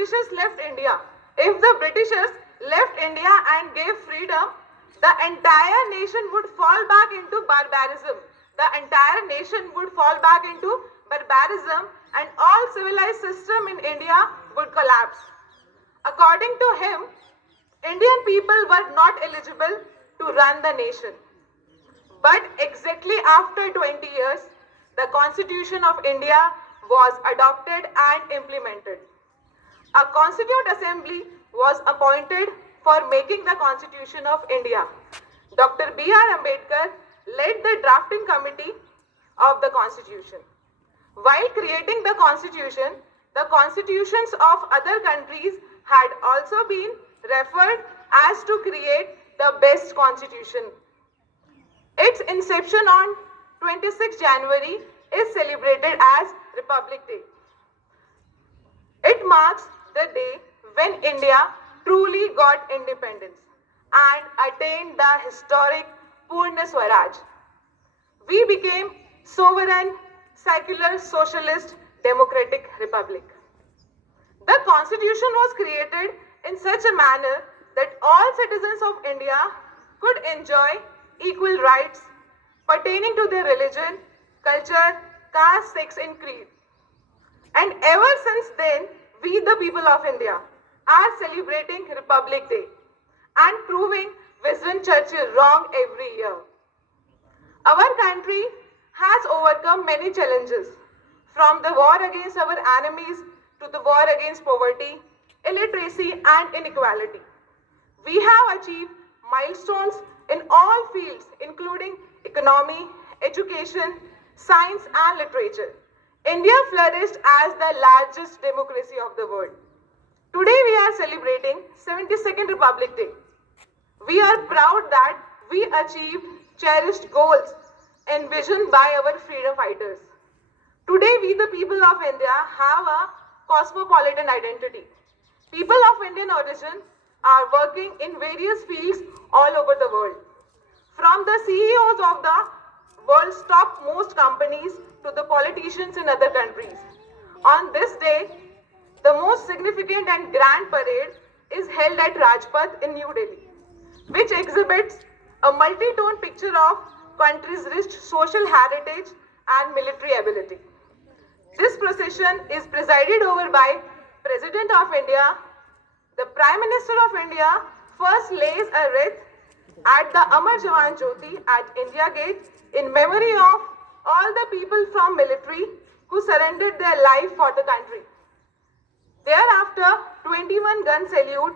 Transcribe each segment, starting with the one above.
Britishers left India. If the Britishers left India and gave freedom, the entire nation would fall back into barbarism. The entire nation would fall back into barbarism and all civilized system in India would collapse. According to him, Indian people were not eligible to run the nation. But exactly after 20 years, the Constitution of India was adopted and implemented. A Constituent Assembly was appointed for making the Constitution of India. Dr. B.R. Ambedkar led the drafting committee of the Constitution. While creating the Constitution, the constitutions of other countries had also been referred as to create the best constitution. Its inception on 26 January is celebrated as Republic Day. It marks the day when India truly got independence and attained the historic Purna Swaraj. We became sovereign, secular, socialist, democratic republic. The constitution was created in such a manner that all citizens of India could enjoy equal rights pertaining to their religion, culture, caste, sex and creed. And ever since then, we the people of India are celebrating Republic Day and proving Winston Churchill wrong every year. Our country has overcome many challenges, from the war against our enemies to the war against poverty, illiteracy and inequality. We have achieved milestones in all fields including economy, education, science and literature. India flourished as the largest democracy of the world. Today we are celebrating 72nd Republic Day. We are proud that we achieved cherished goals envisioned by our freedom fighters. Today we the people of India have a cosmopolitan identity. People of Indian origin are working in various fields all over the world. From the CEOs of the world's top most companies to the politicians in other countries. On this day, the most significant and grand parade is held at Rajpath in New Delhi, which exhibits a multi-tone picture of country's rich social heritage and military ability. This procession is presided over by President of India. The Prime Minister of India first lays a wreath at the Amar Jawan Jyoti at India Gate in memory of all the people from military who surrendered their life for the country. Thereafter, 21 gun salute,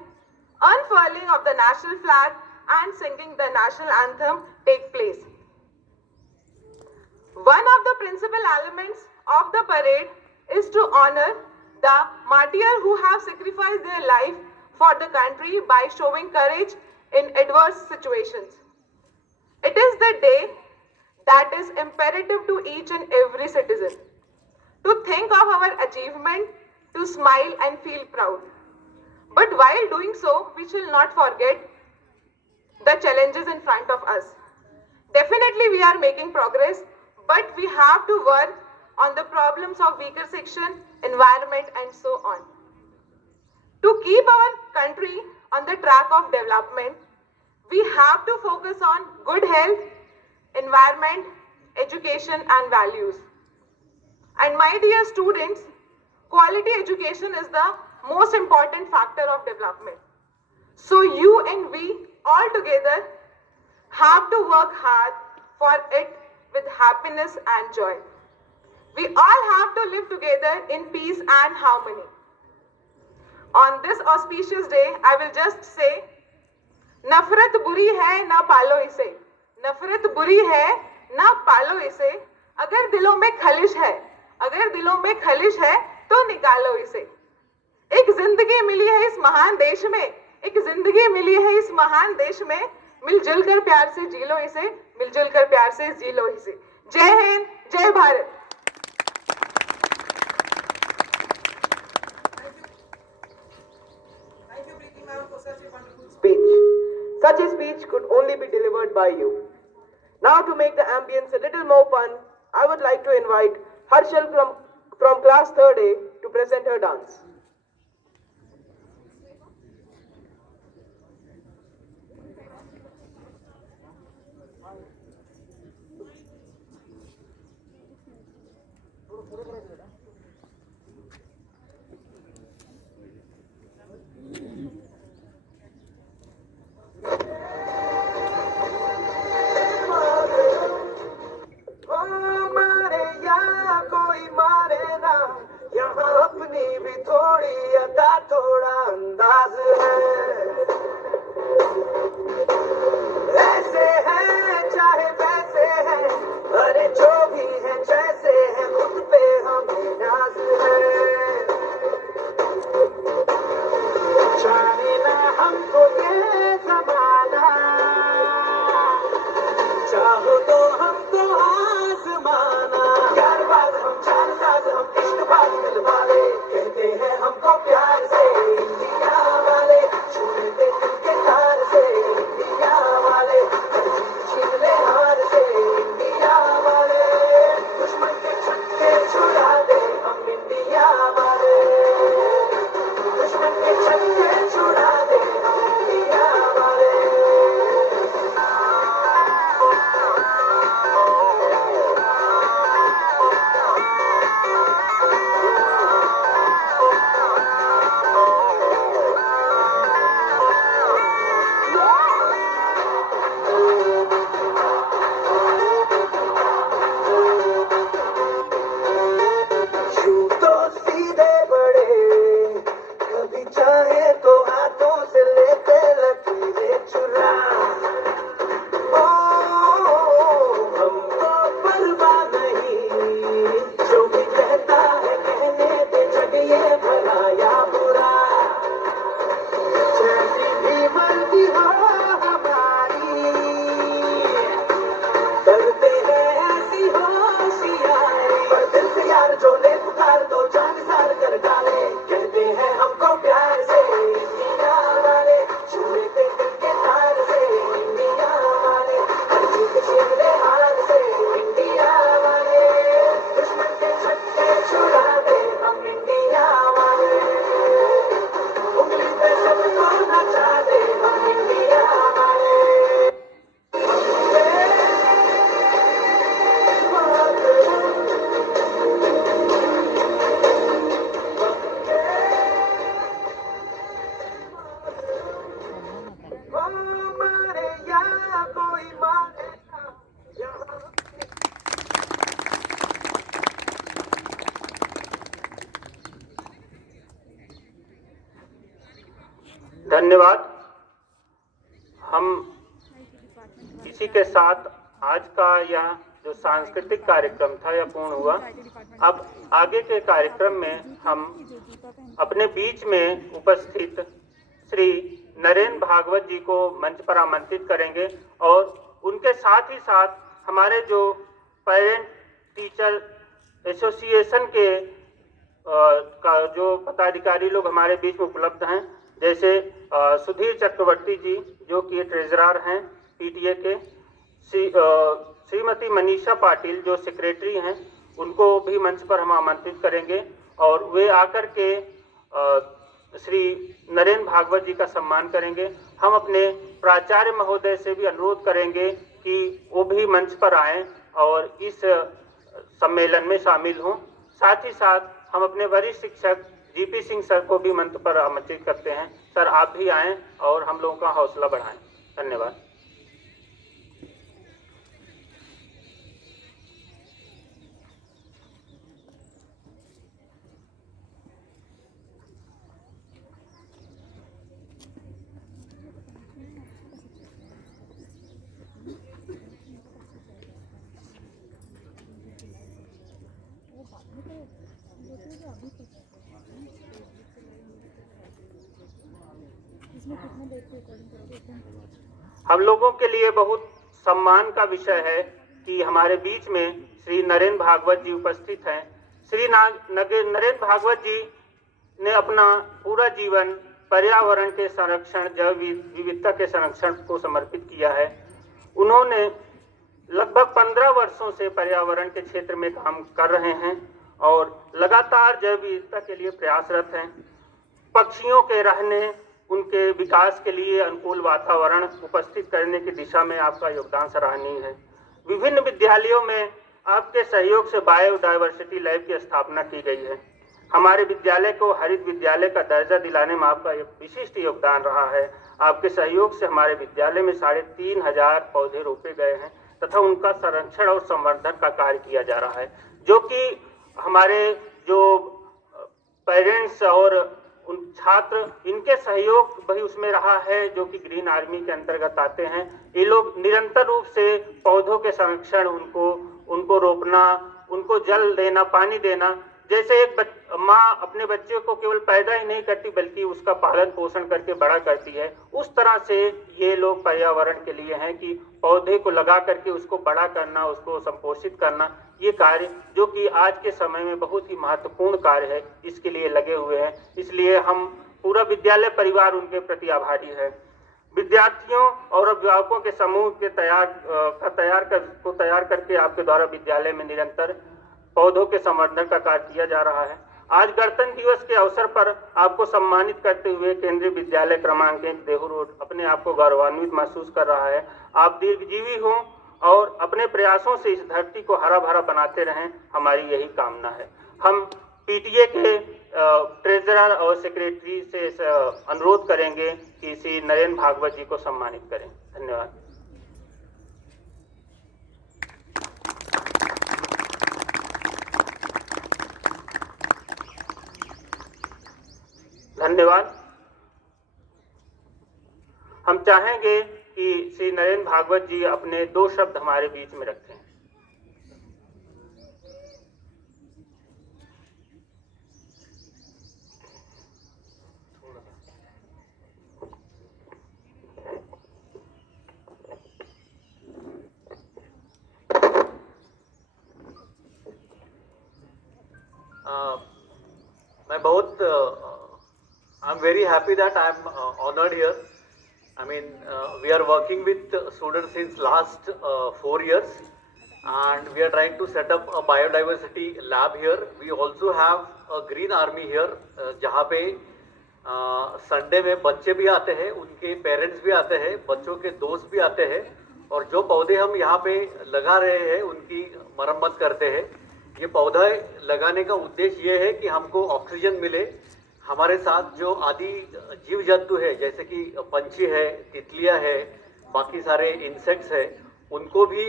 unfurling of the national flag and singing the national anthem take place. One of the principal elements of the parade is to honor the martyrs who have sacrificed their life for the country by showing courage in adverse situations. It is the day that is imperative to each and every citizen to think of our achievement, to smile and feel proud. But while doing so, we shall not forget the challenges in front of us. Definitely we are making progress, but we have to work on the problems of weaker section, environment and so on. To keep our country on the track of development, we have to focus on good health, environment, education and values. And my dear students, quality education is the most important factor of development. So you and we all together have to work hard for it with happiness and joy. We all have to live together in peace and harmony. On this auspicious day, I will just say, नफरत बुरी है ना पालो इसे, नफरत बुरी है ना पालो इसे, अगर दिलों में खलिश है, अगर दिलों में खलिश है तो निकालो इसे। एक जिंदगी मिली है इस महान देश में, एक जिंदगी मिली है इस महान देश में, मिलजुल कर प्यार से जी लो इसे, मिलजुल कर प्यार से जी लो इसे। जय हिंद, जय Bharat. Speech. Such a speech could only be delivered by you. Now to make the ambience a little more fun, I would like to invite Harshal from class 3rd A to present her dance. धन्यवाद। हम इसी के साथ आज का यह जो सांस्कृतिक कार्यक्रम था यह पूर्ण हुआ। अब आगे के कार्यक्रम में हम अपने बीच में उपस्थित श्री नरेंद्र भागवत जी को मंच पर आमंत्रित करेंगे और उनके साथ ही साथ हमारे जो पेरेंट टीचर एसोसिएशन के का जो पदाधिकारी लोग हमारे बीच में उपलब्ध हैं, जैसे सुधीर चक्रवर्ती जी जो कि ट्रेजरर हैं पीटीए के, श्रीमती मनीषा पाटिल जो सेक्रेटरी हैं, उनको भी मंच पर हम आमंत्रित करेंगे और वे आकर के श्री नरेंद्र भागवत जी का सम्मान करेंगे। हम अपने प्राचार्य महोदय से भी अनुरोध करेंगे कि वो भी मंच पर आएं और इस सम्मेलन में शामिल हों। साथ ही साथ हम अपने वरिष्ठ शिक्षक जीपी सिंह सर को भी मंच पर आमंत्रित करते हैं। सर आप भी आएं और हम लोगों का हौसला बढ़ाएं। धन्यवाद। हम लोगों के लिए बहुत सम्मान का विषय है कि हमारे बीच में श्री नरेंद्र भागवत जी उपस्थित हैं। श्री नरेंद्र भागवत जी ने अपना पूरा जीवन पर्यावरण के संरक्षण, जैव विविधता के संरक्षण को समर्पित किया है। उन्होंने लगभग 15 वर्षों से पर्यावरण के क्षेत्र में काम कर रहे हैं और लगातार जैव विविधता के लिए प्रयासरत हैं। पक्षियों के रहने, उनके विकास के लिए अनुकूल वातावरण उपस्थित करने की दिशा में आपका योगदान सराहनीय है। विभिन्न विद्यालयों में आपके सहयोग से बायोडायवर्सिटी लैब की स्थापना की गई है। हमारे विद्यालय को हरित विद्यालय का दर्जा दिलाने में आपका एक विशिष्ट योगदान रहा है। आपके सहयोग से हमारे विद्यालय में 3500 पौधे रोपे गए हैं तथा उनका संरक्षण और संवर्धन का कार्य किया जा रहा है, जो कि हमारे जो पेरेंट्स और उन छात्र, इनके सहयोग भी उसमें रहा है, जो कि ग्रीन आर्मी के अंतर्गत आते हैं। ये लोग निरंतर रूप से पौधों के संरक्षण, उनको रोपना, उनको जल देना, पानी देना, जैसे एक माँ अपने बच्चे को केवल पैदा ही नहीं करती बल्कि उसका पालन पोषण करके बड़ा करती है, उस तरह से ये लोग पर्यावरण के लिए हैं कि पौधे को लगा करके उसको बड़ा करना, उसको संपोषित करना, ये कार्य जो कि आज के समय में बहुत ही महत्वपूर्ण कार्य है, इसके लिए लगे हुए हैं। इसलिए हम पूरा विद्यालय परिवार उनके प्रति आभारी है। विद्यार्थियों और अभिभावकों के समूह के तैयार करके आपके द्वारा विद्यालय में निरंतर पौधों के संवर्धन का कार्य किया जा रहा है। आज गणतंत्र दिवस के अवसर पर आपको सम्मानित करते हुए केंद्रीय विद्यालय क्रमांक 1 देहू रोड अपने आप को गौरवान्वित महसूस कर रहा है। आप दीर्घजीवी हों और अपने प्रयासों से इस धरती को हरा भरा बनाते रहें, हमारी यही कामना है। हम पीटीए के ट्रेजरर और सेक्रेटरी से अनुरोध करेंगे कि श्री नरेंद्र भागवत जी को सम्मानित करें। धन्यवाद। धन्यवाद। हम चाहेंगे कि श्री नरेंद्र भागवत जी अपने 2 शब्द हमारे बीच में रखें। मैं बहुत I'm very happy that I'm honored here. I mean, we are working with students since last 4 years, and we are trying to set up a biodiversity lab here. We also have a green army here, जहाँ पे Sunday में बच्चे भी आते हैं, उनके parents भी आते हैं, बच्चों के दोस्त भी आते हैं, और जो पौधे हम यहाँ पे लगा रहे हैं उनकी मरम्मत करते हैं। ये पौधा लगाने का उद्देश्य ये है कि हमको ऑक्सीजन मिले, हमारे साथ जो आदि जीव जंतु है जैसे कि पंछी है, तितलियां है, बाकी सारे इंसेक्ट्स है, उनको भी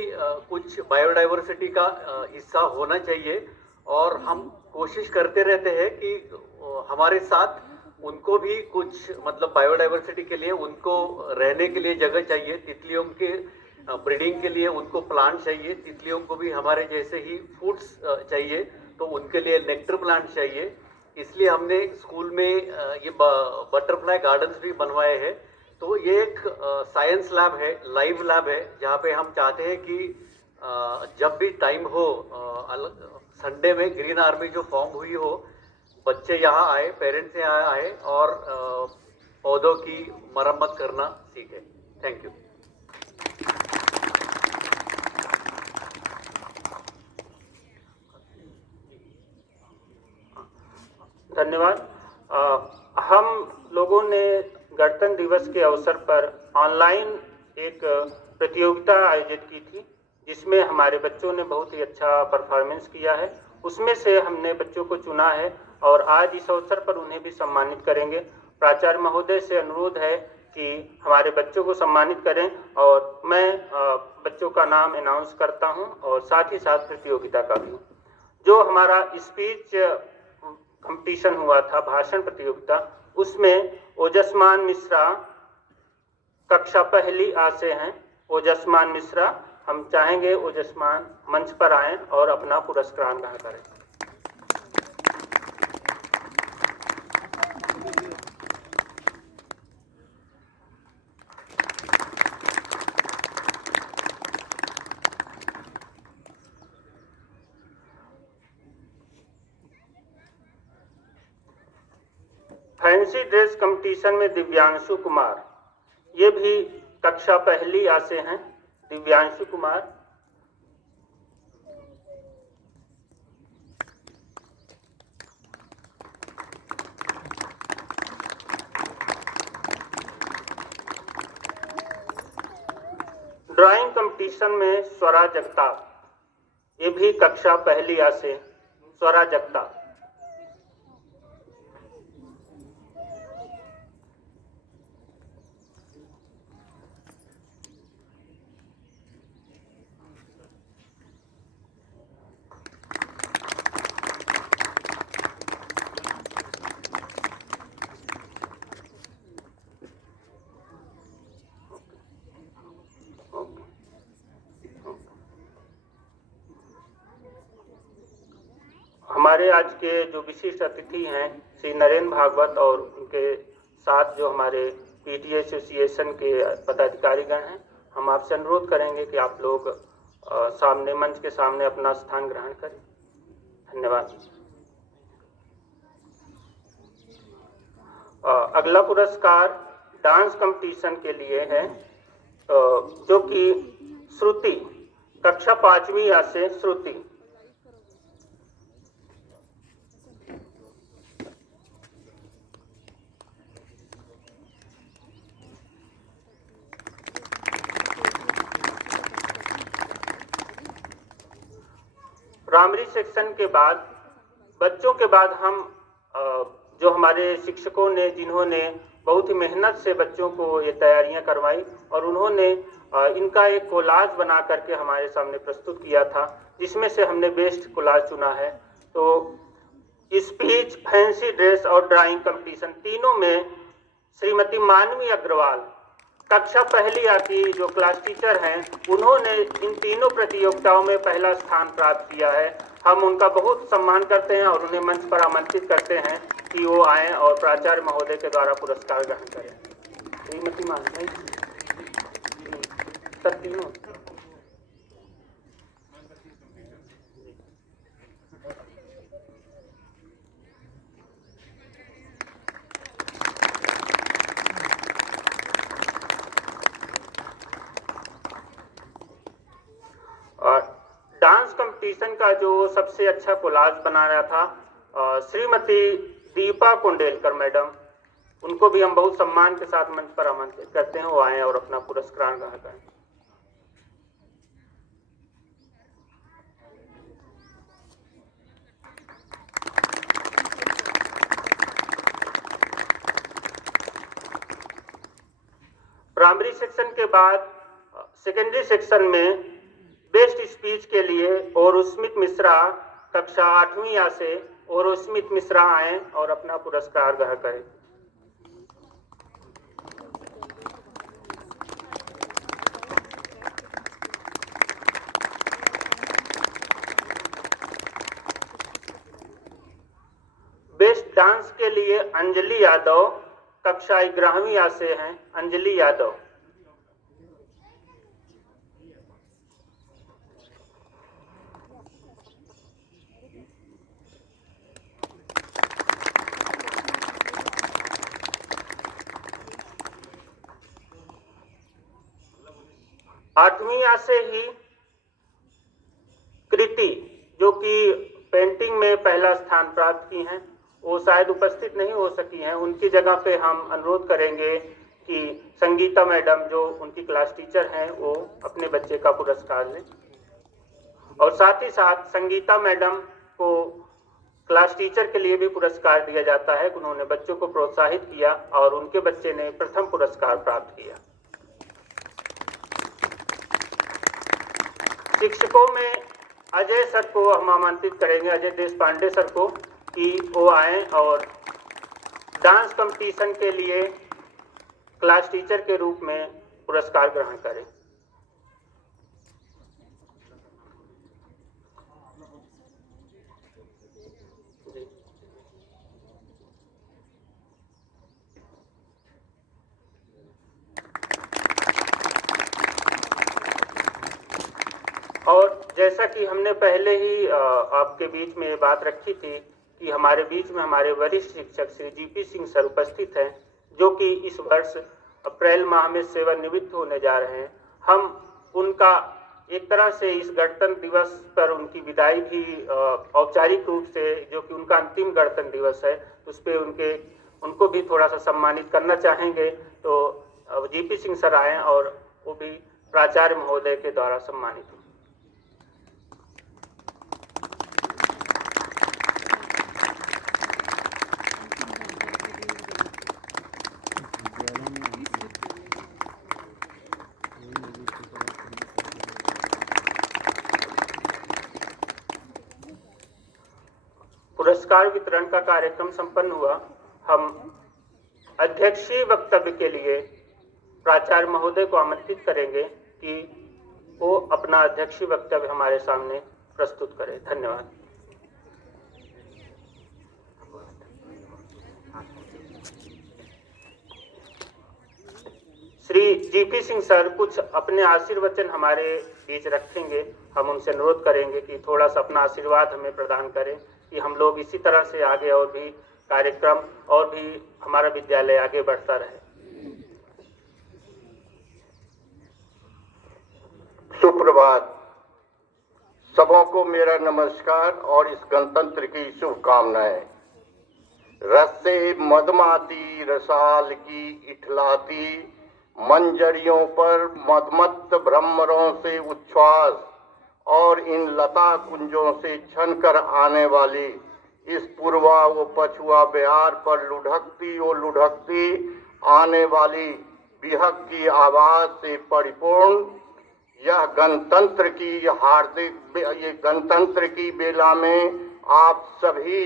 कुछ बायोडाइवर्सिटी का हिस्सा होना चाहिए। और हम कोशिश करते रहते हैं कि हमारे साथ उनको भी कुछ मतलब बायोडाइवर्सिटी के लिए उनको रहने के लिए जगह चाहिए, तितलियों के ब्रीडिंग के लिए उनको प्लांट चाहिए, तितलियों को भी हमारे जैसे ही फूड्स चाहिए, तो उनके लिए नेक्टर प्लांट चाहिए। इसलिए हमने स्कूल में ये बटरफ्लाई गार्डन्स भी बनवाए हैं। तो ये एक साइंस लैब है, लाइव लैब है, जहाँ पे हम चाहते हैं कि जब भी टाइम हो, संडे में ग्रीन आर्मी जो फॉर्म हुई हो, बच्चे यहाँ आए, पेरेंट्स यहाँ आए और पौधों की मरम्मत करना सीखे। Thank you. धन्यवाद। हम लोगों ने गणतंत्र दिवस के अवसर पर ऑनलाइन एक प्रतियोगिता आयोजित की थी, जिसमें हमारे बच्चों ने बहुत ही अच्छा परफॉर्मेंस किया है। उसमें से हमने बच्चों को चुना है और आज इस अवसर पर उन्हें भी सम्मानित करेंगे। प्राचार्य महोदय से अनुरोध है कि हमारे बच्चों को सम्मानित करें और मैं बच्चों का नाम अनाउंस करता हूं और साथ ही साथ प्रतियोगिता का भी। जो हमारा स्पीच कंपटीशन हुआ था, भाषण प्रतियोगिता, उसमें ओजस्मान मिश्रा कक्षा पहली आ से हैं। ओजस्मान मिश्रा, हम चाहेंगे ओजस्मान मंच पर आएं और अपना पुरस्कार ग्रहण करें। फैंसी ड्रेस कंपटीशन में दिव्यांशु कुमार, ये भी कक्षा पहली आ से हैं। दिव्यांशु कुमार, ड्राइंग कंपटीशन में स्वरा जगताप, ये भी कक्षा पहली आ से स्वरा जगताप। हमारे आज के जो विशिष्ट अतिथि हैं श्री नरेंद्र भागवत और उनके साथ जो हमारे पीटीए एसोसिएशन के पदाधिकारीगण हैं, हम आपसे अनुरोध करेंगे कि आप लोग सामने मंच के सामने अपना स्थान ग्रहण करें। धन्यवाद। अगला पुरस्कार डांस कंपटीशन के लिए है, जो कि श्रुति, कक्षा 5वीं आ से श्रुति। प्राइमरी सेक्शन के बाद, बच्चों के बाद हम जो हमारे शिक्षकों ने, जिन्होंने बहुत ही मेहनत से बच्चों को ये तैयारियां करवाई और उन्होंने इनका एक कोलाज बना करके हमारे सामने प्रस्तुत किया था, जिसमें से हमने बेस्ट कोलाज चुना है। तो स्पीच, फैंसी ड्रेस और ड्राइंग कंपटीशन तीनों में श्रीमती मानवी अग्रवाल, कक्षा पहली आती जो क्लास टीचर हैं, उन्होंने इन तीनों प्रतियोगिताओं में पहला स्थान प्राप्त किया है। हम उनका बहुत सम्मान करते हैं और उन्हें मंच पर आमंत्रित करते हैं कि वो आएं और प्राचार्य महोदय के द्वारा पुरस्कार ग्रहण करें। श्रीमती मानवी सब तीनों। डांस कंपटीशन का जो सबसे अच्छा कोलाज बना रहा था श्रीमती दीपा कुंडेलकर मैडम, उनको भी हम बहुत सम्मान के साथ मंच पर आमंत्रित करते हैं, वो आए और अपना पुरस्कार ग्रहण करें। प्राइमरी सेक्शन के बाद सेकेंडरी सेक्शन में बेस्ट स्पीच के लिए ओरस्मित मिश्रा, कक्षा 8वीं आ से ओरस्मित मिश्रा आए और अपना पुरस्कार ग्रहण करें। लिए अंजलि यादव, कक्षा 11वीं आ से हैं अंजलि यादव। आठवीं आ से ही कृति, जो कि पेंटिंग में पहला स्थान प्राप्त की हैं, वो शायद उपस्थित नहीं हो सकी हैं। उनकी जगह पे हम अनुरोध करेंगे कि संगीता मैडम, जो उनकी क्लास टीचर हैं, वो अपने बच्चे का पुरस्कार लें। और साथ ही साथ संगीता मैडम को क्लास टीचर के लिए भी पुरस्कार दिया जाता है। उन्होंने बच्चों को प्रोत्साहित किया और उनके बच्चे ने प्रथम पुरस्कार प्राप्त किया। शिक्षकों में अजय सर को हम आमंत्रित करेंगे, अजय देशपांडे सर को, कि वो आए और डांस कंपटीशन के लिए क्लास टीचर के रूप में पुरस्कार ग्रहण करें। और जैसा कि हमने पहले ही आपके बीच में ये बात रखी थी कि हमारे बीच में हमारे वरिष्ठ शिक्षक श्री जीपी सिंह सर उपस्थित हैं, जो कि इस वर्ष अप्रैल माह में सेवानिवृत्त होने जा रहे हैं। हम उनका एक तरह से इस गणतंत्र दिवस पर उनकी विदाई भी औपचारिक रूप से, जो कि उनका अंतिम गणतंत्र दिवस है, उस पर उनको भी थोड़ा सा सम्मानित करना चाहेंगे। तो जीपी सिंह सर आए और वो भी प्राचार्य महोदय के द्वारा सम्मानित हुए। पुरस्कार वितरण का कार्यक्रम संपन्न हुआ। हम अध्यक्षीय वक्तव्य के लिए प्राचार्य महोदय को आमंत्रित करेंगे कि वो अपना अध्यक्षीय वक्तव्य हमारे सामने प्रस्तुत करें। धन्यवाद। श्री जीपी सिंह सर कुछ अपने आशीर्वचन हमारे बीच रखेंगे। हम उनसे अनुरोध करेंगे कि थोड़ा सा अपना आशीर्वाद हमें प्रदान करें कि हम लोग इसी तरह से आगे और भी कार्यक्रम और भी हमारा विद्यालय आगे बढ़ता रहे। सुप्रभात। सबों को मेरा नमस्कार और इस गणतंत्र की शुभकामनाएं। रस से मदमाती रसाल की इठलाती मंजरियों पर मदमत्त भ्रमरों से उच्छ्वास और इन लता कुंजों से छनकर आने वाली इस पूर्वा व पछुआ बिहार पर लुढ़कती आने वाली बिहक की आवाज से परिपूर्ण यह गणतंत्र की बेला में आप सभी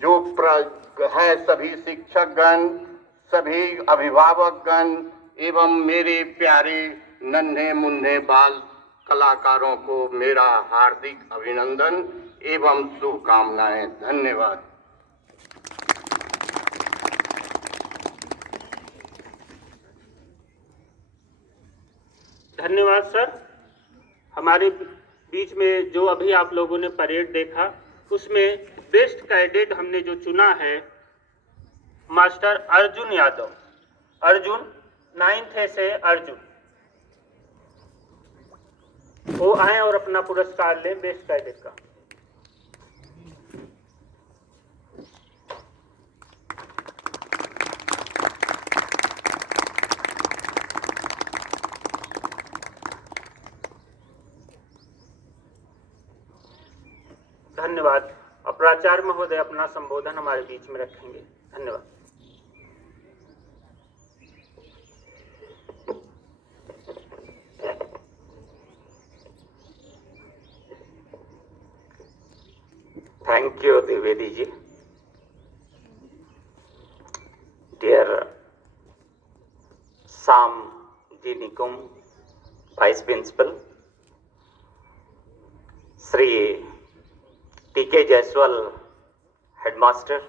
जो हैं, सभी शिक्षकगण, सभी अभिभावकगण एवं मेरे प्यारे नन्हे मुन्ने बाल कलाकारों को मेरा हार्दिक अभिनंदन एवं शुभकामनाएं। धन्यवाद। धन्यवाद सर। हमारे बीच में जो अभी आप लोगों ने परेड देखा, उसमें बेस्ट कैडेट हमने जो चुना है master Arjun Yadav. Arjun 9th A से अर्जुन, वो आए और अपना पुरस्कार लें बेस्ट कैडेट का। धन्यवाद। और प्राचार्य महोदय अपना संबोधन हमारे बीच में रखेंगे। धन्यवाद। Thank you, Divedi ji. Dear Sam G. Nikum, Vice Principal, Sri T.K. Jaiswal, Headmaster,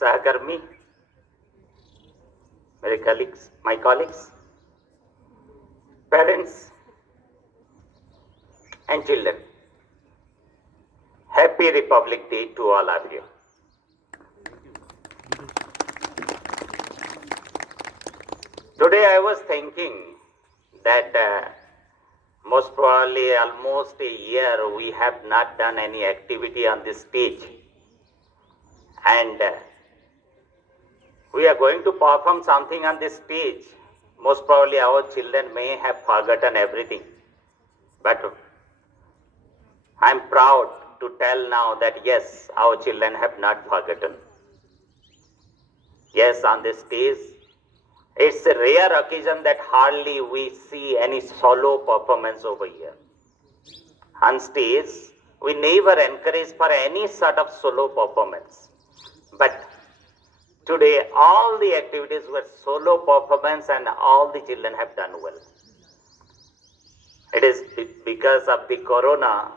सहकर्मी, मेरे colleagues, my colleagues, parents and children, Happy Republic Day to all of you. Today I was thinking that most probably almost a year we have not done any activity on this stage, and we are going to perform something on this stage. Most probably our children may have forgotten everything, but I'm proud to tell now that yes, our children have not forgotten. Yes, on this stage, it's a rare occasion that hardly we see any solo performance over here. On stage, we never encourage for any sort of solo performance. But today, all the activities were solo performance and all the children have done well. It is because of the corona,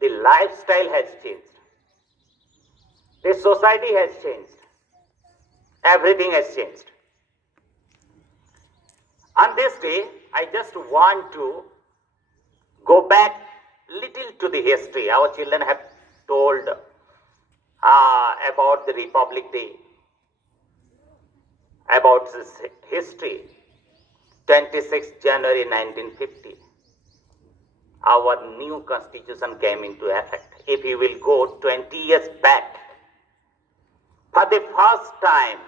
the lifestyle has changed. The society has changed. Everything has changed. On this day, I just want to go back little to the history. Our children have told about the Republic Day, about this history. 26th January 1950, our new constitution came into effect. If you will go 20 years back, for the first time,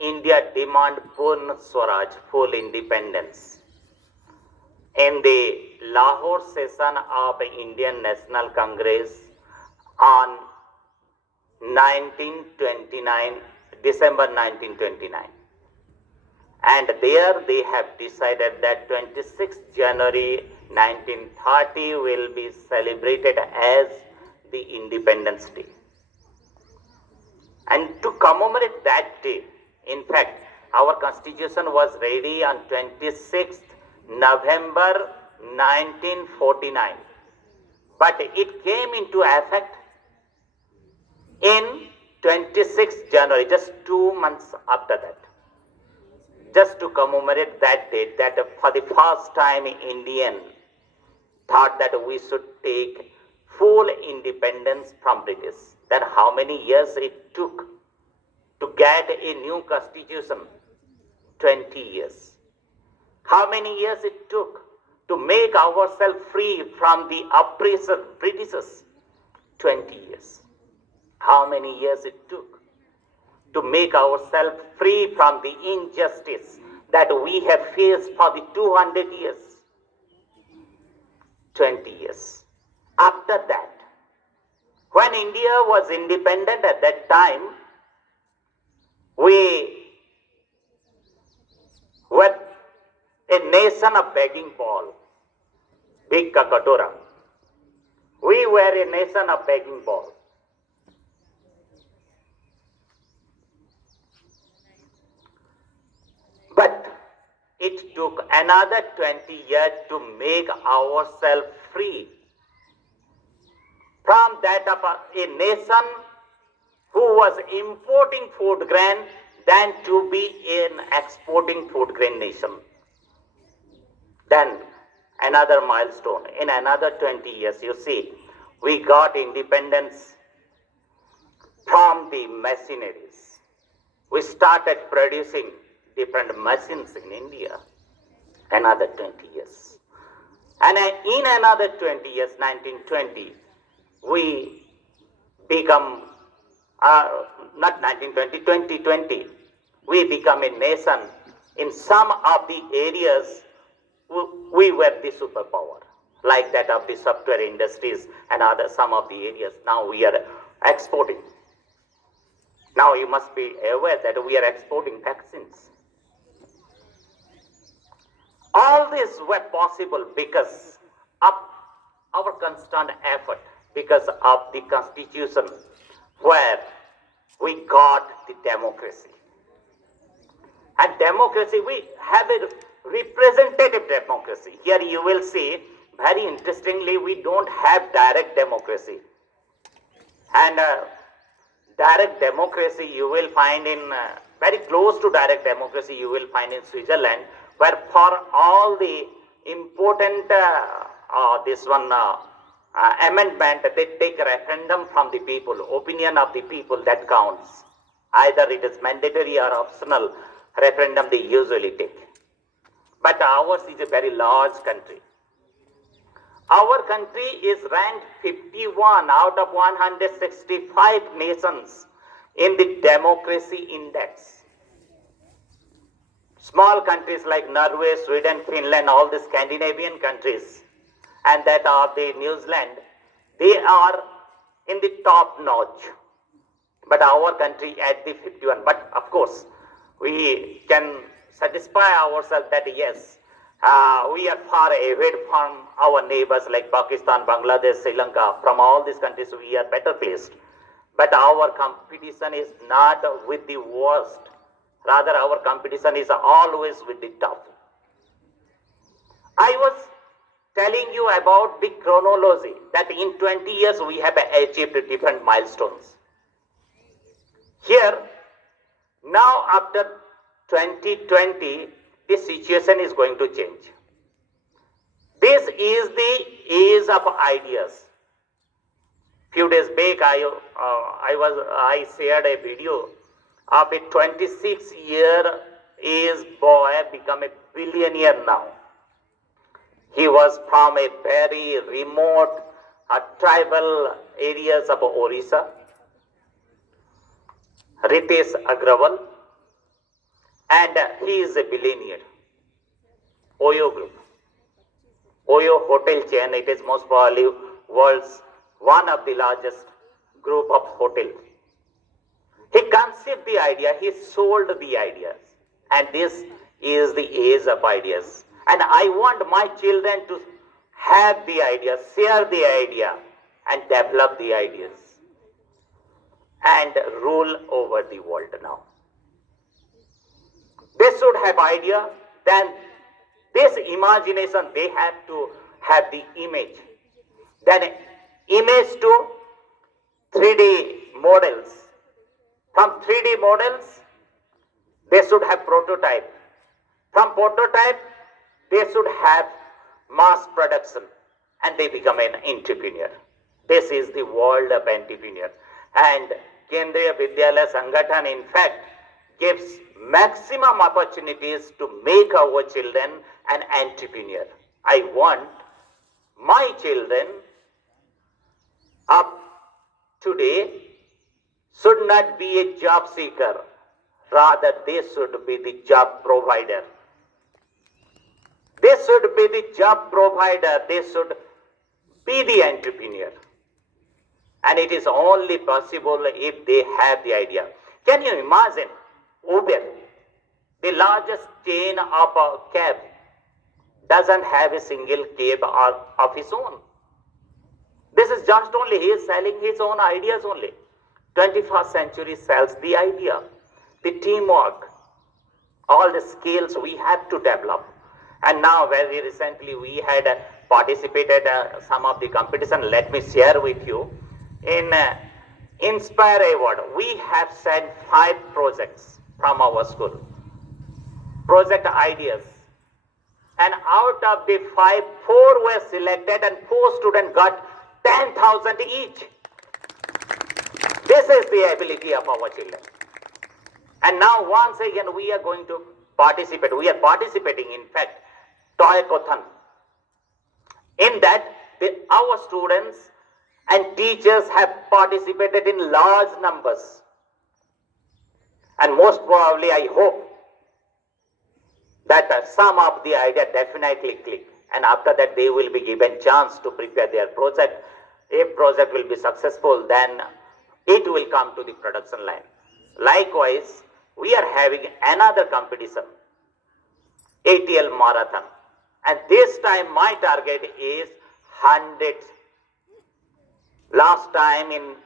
India demanded Purna Swaraj, full independence. In the Lahore session of Indian National Congress on 1929, December 1929. And there they have decided that 26th January 1930 will be celebrated as the Independence Day. And to commemorate that day, in fact, our constitution was ready on 26th November 1949. But it came into effect in 26th January, just 2 months after that. Just to commemorate that date, that for the first time Indian thought that we should take full independence from British. That how many years it took to get a new constitution? 20 years. How many years it took to make ourselves free from the oppressor Britishers? 20 years. How many years it took to make ourselves free from the injustice that we have faced for the 200 years? 20 years. After that, when India was independent at that time, we were a nation of begging bowl, big kakatora. We were a nation of begging bowl. But it took another 20 years to make ourselves free from that of a nation who was importing food grain than to be an exporting food grain nation. Then another milestone, in another 20 years, you see, we got independence from the machineries. We started producing different machines in India. Another 20 years. And in another 20 years, 1920, we become, not 1920, 2020, we become a nation. In some of the areas, we were the superpower, like that of the software industries and other some of the areas. Now we are exporting. Now you must be aware that we are exporting vaccines. All this were possible because of our constant effort, because of the constitution where we got the democracy. And democracy, we have a representative democracy. Here you will see, very interestingly, we don't have direct democracy. And direct democracy you will find in, very close to direct democracy you will find in Switzerland, where for all the important amendment, they take a referendum from the people, opinion of the people that counts. Either it is mandatory or optional referendum they usually take. But ours is a very large country. Our country is ranked 51 out of 165 nations in the democracy index. Small countries like Norway, Sweden, Finland, all the Scandinavian countries, and that are the New Zealand, they are in the top notch. But our country at the 51. But of course, we can satisfy ourselves that yes, we are far ahead from our neighbors like Pakistan, Bangladesh, Sri Lanka. From all these countries, we are better placed. But our competition is not with the worst. Rather, our competition is always with the top. I was telling you about the chronology that in 20 years we have achieved different milestones. Here, now after 2020, the situation is going to change. This is the age of ideas. Few days back, I shared a video of a 26-year-old boy become a billionaire now. He was from a very remote, tribal areas of Orissa. Ritesh Agrawal, and he is a billionaire. Oyo Group, Oyo hotel chain, it is most probably world's one of the largest group of hotels. He conceived the idea, he sold the ideas, and this is the age of ideas. And I want my children to have the idea, share the idea, and develop the ideas, and rule over the world now. They should have idea, then this imagination, they have to have the image. Then image to 3D models. From 3D models, they should have prototype. From prototype, they should have mass production, and they become an entrepreneur. This is the world of entrepreneur. And Kendriya Vidyalaya Sangathan, in fact, gives maximum opportunities to make our children an entrepreneur. I want my children up today should not be a job seeker, rather they should be the job provider. They should be the job provider, they should be the entrepreneur. And it is only possible if they have the idea. Can you imagine Uber, the largest chain of a cab, doesn't have a single cab of his own. This is just only, he is selling his own ideas only. 21st century sells the idea, the teamwork, all the skills we have to develop. And now very recently we had participated some of the competition. Let me share with you. In Inspire Award, we have sent 5 projects from our school, project ideas. And out of the 5, 4 were selected and 4 students got 10,000 each. This is the ability of our children. And now once again we are going to participate. We are participating, in fact, Toy-Cothan. In that, our students and teachers have participated in large numbers. And most probably, I hope that some of the idea definitely click. And after that, they will be given chance to prepare their project. If project will be successful, then it will come to the production line. Likewise, we are having another competition, ATL Marathon. And this time my target is 100. Last time in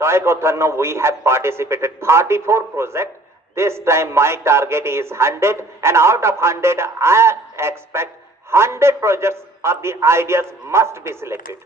Toy-Cothan we have participated 34 projects. This time my target is 100, and out of 100 I expect 100 projects of the ideas must be selected.